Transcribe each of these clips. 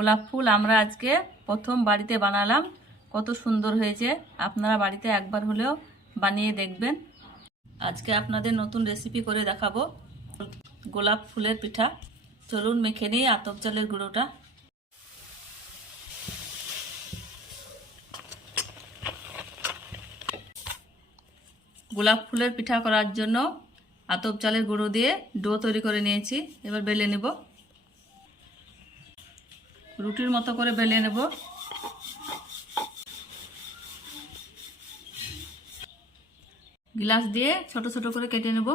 গোলাপ ফুল আমরা আজকে প্রথম বাড়িতে বানালাম। কত সুন্দর হয়েছে, আপনারা বাড়িতে একবার হলেও বানিয়ে দেখবেন। আজকে আপনাদের নতুন রেসিপি করে দেখাবো গোলাপ ফুলের পিঠা। চলুন মেখে নিই আতপ চালের গুঁড়োটা। গোলাপ ফুলের পিঠা করার জন্য আতপ চালের গুঁড়ো দিয়ে ডো তৈরি করে নিয়েছি। এবার বেলে নেব, রুটির মতো করে বেলে নেব। গ্লাস দিয়ে ছোট ছোট করে কেটে নেব।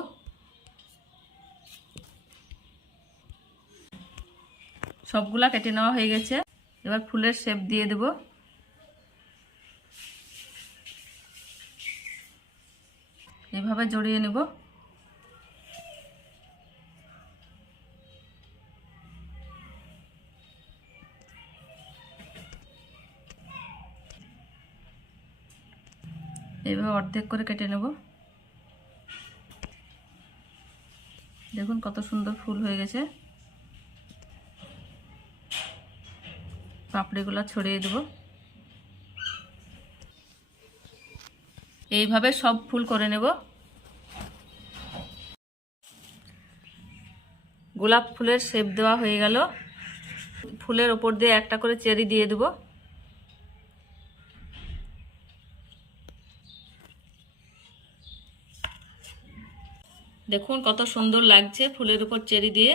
সবগুলা কেটে নেওয়া হয়ে গেছে। এবার ফুলের শেপ দিয়ে দেব। এভাবে জড়িয়ে নেব। এভাবে অর্ধেক করে কেটে নেব। দেখুন কত সুন্দর ফুল হয়ে গেছে। পাপড়িগুলো ছড়িয়ে দেব। এইভাবে সব ফুল করে নেব। গোলাপ ফুলের শেপ দেওয়া হয়ে গেল। ফুলের ওপর দিয়ে একটা করে চেরি দিয়ে দেব। দেখুন কত সুন্দর লাগছে ফুলের উপর চেরি দিয়ে।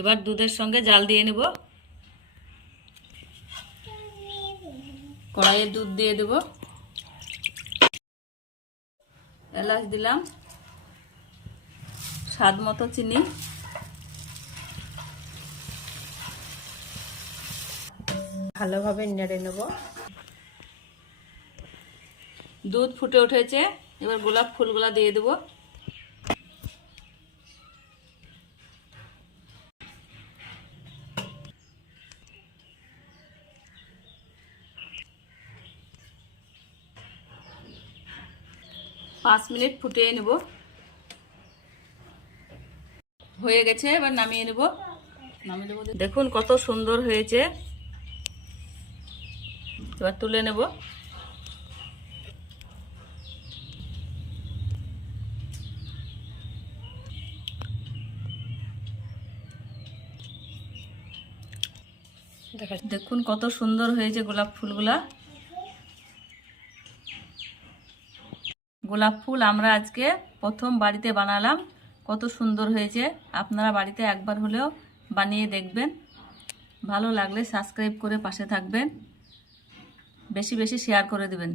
এবার দুধের সঙ্গে জাল দিয়ে নেব। কড়াইয়ে দুধ দিয়ে দেব। এলাচ দিলাম, স্বাদ মতো চিনি, ভালোভাবে নেড়ে নেব। দুধ ফুটে উঠেছে। এবার গোলাপ ফুলগুলা দিয়ে দেব। পাঁচ মিনিট ফুটিয়ে নেব। হয়ে গেছে, এবার নামিয়ে নেব। দেখুন কত সুন্দর হয়েছে। এবার তুলে নেব। দেখুন কত সুন্দর হয়েছে গোলাপ ফুলগুলা। গোলাপ ফুল আমরা আজকে প্রথম বাড়িতে বানালাম। কত সুন্দর হয়েছে, আপনারা বাড়িতে একবার হলেও বানিয়ে দেখবেন। ভালো লাগলে সাবস্ক্রাইব করে পাশে থাকবেন, বেশি বেশি শেয়ার করে দেবেন।